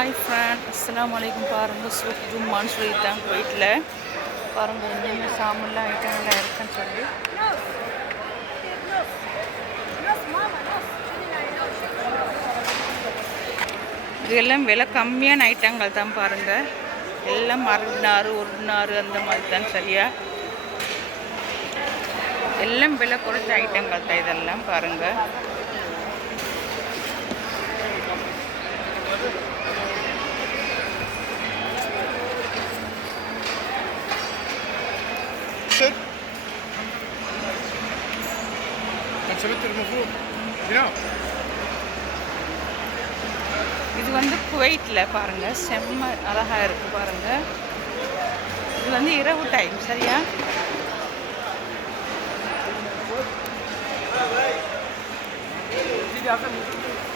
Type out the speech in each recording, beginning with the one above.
Hi friend அஸ்லாம் வலைக்கும் பாருங்கள் சூப் ஜும்மான்னு சொல்லிட்டாங்க வீட்டில் பாருங்கள் என்னென்ன சாமான்லாம் ஐட்டங்கள்லாம் இருக்குன்னு சொல்லி. இதெல்லாம் விலை கம்மியான ஐட்டங்கள் தான் பாருங்கள் எல்லாம் அரைநாறு ஒருநாறு அந்த மாதிரி தான் சரியா. எல்லாம் விலை குறைஞ்ச ஐட்டங்கள் தான் இதெல்லாம் பாருங்கள் شد كان ثبت المفروض هنا இது வந்து குவைட்டில் பாருங்கள் செம்ம அழகாக இருக்குது பாருங்கள் இது வந்து இரவு டைம் சரியா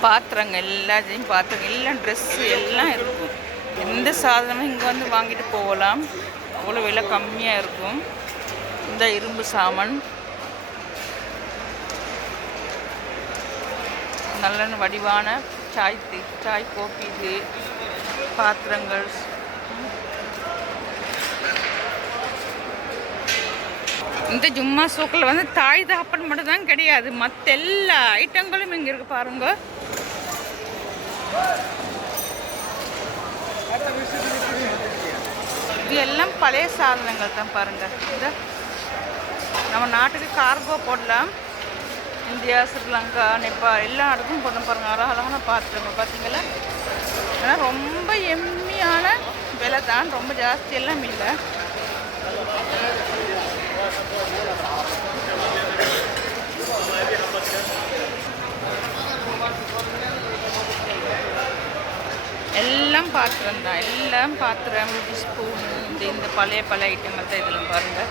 பாத்திரங்க எல்லாத்தையும் பாத்திரங்க எல்லாம் ட்ரெஸ்ஸு எல்லாம் இருக்கும் எந்த சாதனமும் இங்கே வந்து வாங்கிட்டு போகலாம் அவ்வளோ விலை கம்மியாக இருக்கும் இந்த இரும்பு சாமான். நல்ல வடிவான சாய் தி- சாய் கோப்பி இது. பாத்திரங்கள். இந்த ஜும்மா சோக்கில் வந்து தாய் தகப்பன் மட்டும் தான் கிடையாது. மற்ற எல்லா ஐட்டங்களும் இங்கே இருக்கு பாருங்க. இது எல்லாம் பழைய சாதனங்கள் தான் பாருங்க. இந்த நம்ம நாட்டுக்கு கார்கோ போடலாம். இந்தியா ஸ்ரீலங்கா நேபாள் எல்லா இடத்துக்கும் போடணும் பாருங்க. அழகழகான பாத்திரம் பார்த்தீங்களா? ஆனால் ரொம்ப எம்மியான விலை தான். ரொம்ப ஜாஸ்தி எல்லாம் இல்லை. எல்லாம் பாத்திரம் தான் எல்லாம் பாத்திரம் ஸ்பூன் இந்த இந்த பழைய பழைய ஐட்டங்கள் தான் இதெல்லாம் பாருங்கள்